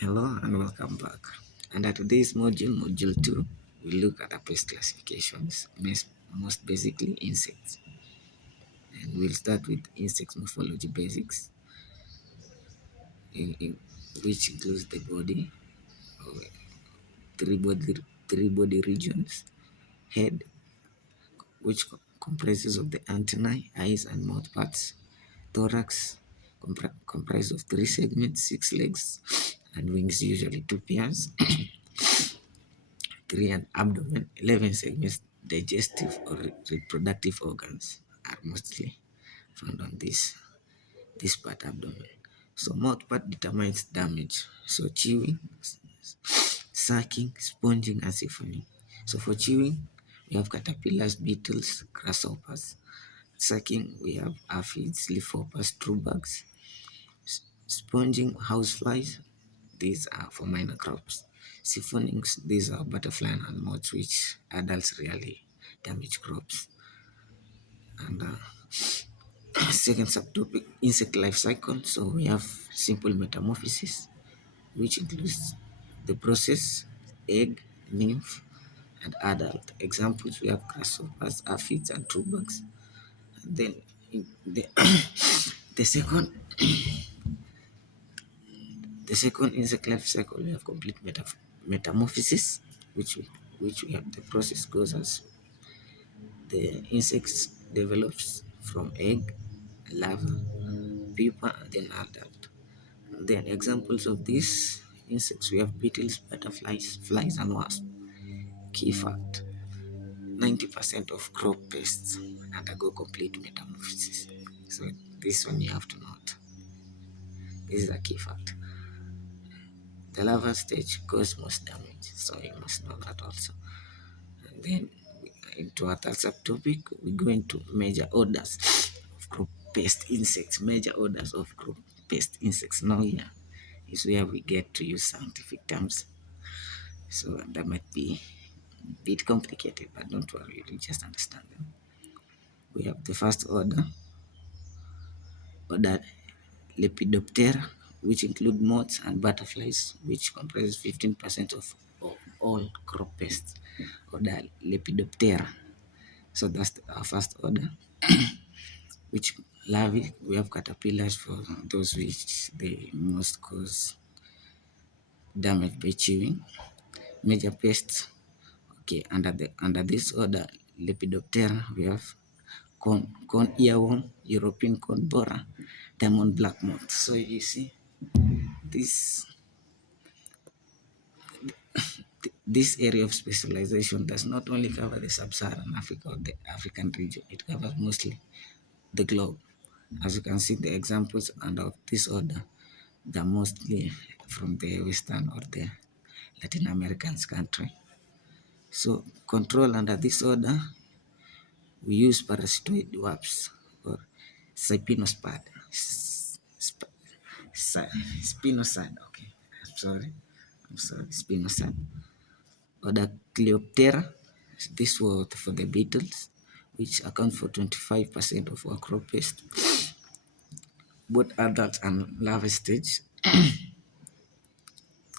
Hello and welcome back. Under today's module 2, we look at the pest classifications, most basically insects. And we'll start with insect morphology basics, which includes the body, or three body regions, head, which comprises of the antennae, eyes, and mouth parts, thorax, comprised of three segments, six legs, and wings, usually two pairs. 3 and abdomen, 11 segments, digestive or reproductive organs are mostly found on this part abdomen. So mouth part determines damage. So chewing, sucking, sponging, and siphoning. So for chewing, we have caterpillars, beetles, grasshoppers. Sucking, we have aphids, leafhoppers, true bugs. Sponging, houseflies, these are for minor crops. Siphonings, these are butterfly and moths, which adults rarely damage crops. And second subtopic, insect life cycle. So we have simple metamorphosis, which includes the process, egg, nymph, and adult. Examples, we have grasshoppers, aphids, and true bugs. And then the, the second The second insect life cycle, we have complete metamorphosis, which we have the process goes as the insects develops from egg, larva, pupa, and then adult. And then examples of these insects, we have beetles, butterflies, flies, and wasps. Key fact: 90% of crop pests undergo complete metamorphosis. So this one you have to note. This is a key fact. The larva stage causes most damage, so you must know that also. And then into our third subtopic, we go into major orders of crop pest insects. Major orders of crop pest insects. Now here is where we get to use scientific terms. So that might be a bit complicated, but don't worry, you'll just understand them. We have the first order Lepidoptera, which include moths and butterflies, which comprises 15% of all crop pests. Order Lepidoptera. So that's our first order. Which larvae, we have caterpillars for those which they most cause damage by chewing. Major pests. Okay, under this order Lepidoptera, we have corn earworm, European corn borer, diamond black moth. So you see, this this area of specialization does not only cover the sub-Saharan Africa or the African region, it covers mostly the globe. As you can see, the examples under this order, they're mostly from the Western or the Latin American country. So control under this order, we use parasitoid wasps or spinosad. Spinosad, okay. I'm sorry, spinosad. Order Cleoptera, this was for the beetles, which account for 25% of our crop pest. Both adult and larvae stage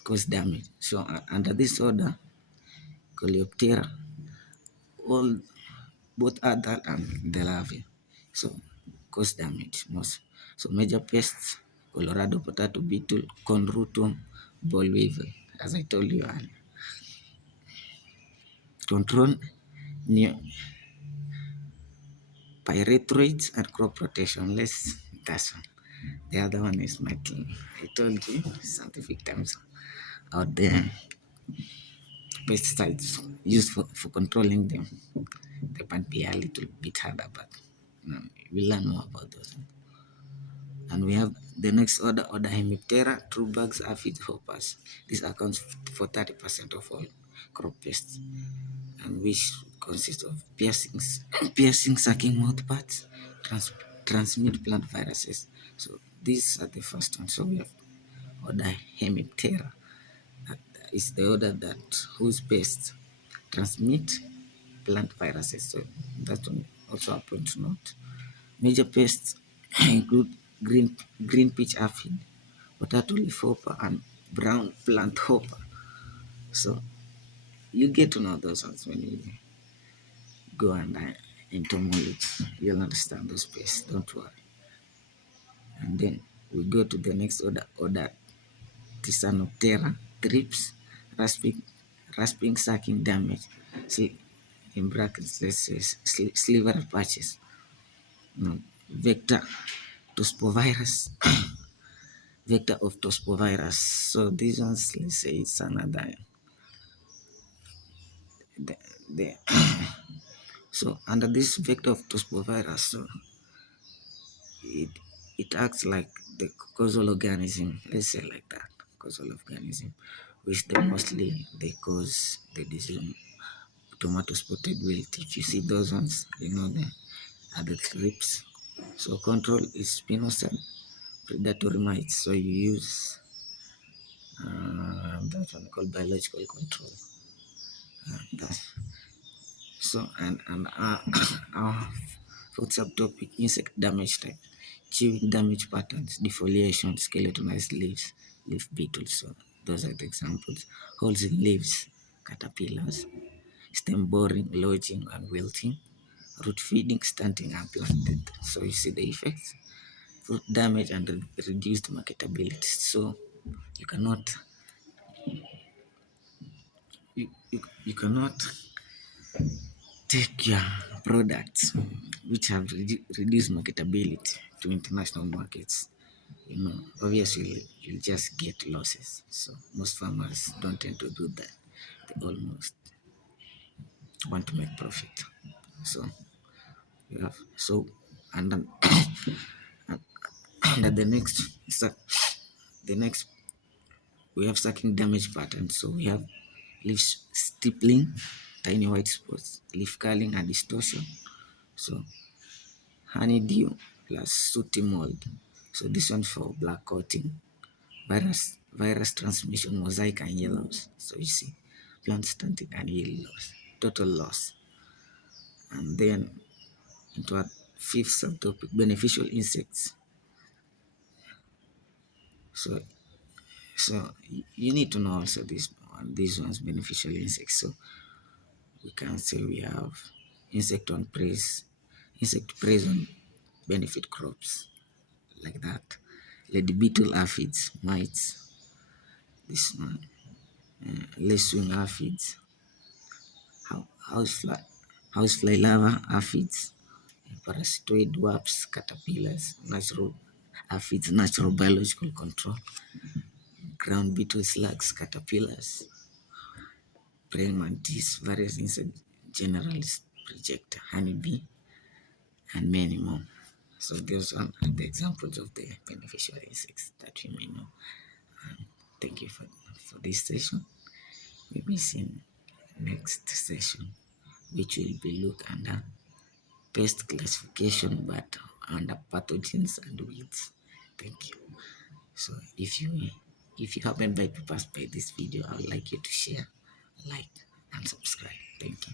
cause damage. So under this order, Coleoptera, all both adult and the larvae, so cause damage most. So major pests: Colorado potato beetle, corn rootworm, boll weevil, as I told you earlier. Control pyrethroids and crop rotation. That's one. The other one is making. I told you scientific terms out there. Pesticides used for controlling them. They might be a little bit harder, but we'll learn more about those. And we have the next order Hemiptera, true bugs, aphids, hoppers. This accounts for 30% of all crop pests, and which consists of piercing, sucking mouthparts, transmit plant viruses. So these are the first ones. So we have order Hemiptera. That is the order that whose pests transmit plant viruses. So that one also a point to note. Major pests include green pitch aphid, potato leafhopper, and brown plant hopper. So you get to know those ones when you go and entomology. You'll understand those pests. Don't worry. And then we go to the next order Tisanoptera, thrips, rasping, sucking damage. See, in brackets, let's say sliver patches. Vector tospovirus, vector of tospovirus. So these ones, let's say it's another. The, the, so under this vector of tospovirus, so it it acts like the causal organism, let's say like that, causal organism, which they cause the disease. Tomato spotted wilt, if you see those ones, you know them are the thrips. So control is spinosad, predatory mites. So you use that one called biological control. That's, so and our fourth subtopic, insect damage type, chewing damage patterns, defoliation, skeletonized leaves, leaf beetles. So those are the examples. Holes in leaves, caterpillars, stem boring, lodging and wilting, root feeding, stunting and plant death. So you see the effects. Fruit damage and reduced marketability. So you cannot you cannot take your products which have reduced marketability to international markets. Obviously you'll just get losses. So most farmers don't tend to do that. They almost want to make profit. So you have so and then under the next we have sucking damage patterns. So we have leaf stippling, tiny white spots, leaf curling and distortion. So honeydew plus sooty mold. So this one for black coating, virus transmission, mosaic and yellows. So you see, plant stunting and yield loss, total loss. And then into our fifth subtopic, beneficial insects. So you need to know also these ones, beneficial insects. So we can say we have insect preys on benefit crops like that. Lady beetle aphids, mites, this one, lacewing aphids, housefly, housefly larva aphids, parasitoid wasps, caterpillars, natural aphids, natural biological control, ground beetle slugs, caterpillars, praying mantis, various insect generalists, projector, honeybee, and many more. So those are the examples of the beneficial insects that you may know. Thank you for this session. We will see in next session, which will be look under pest classification, but under pathogens and weeds. Thank you. So if you haven't bypassed by this video, I would like you to share, like, and subscribe. Thank you.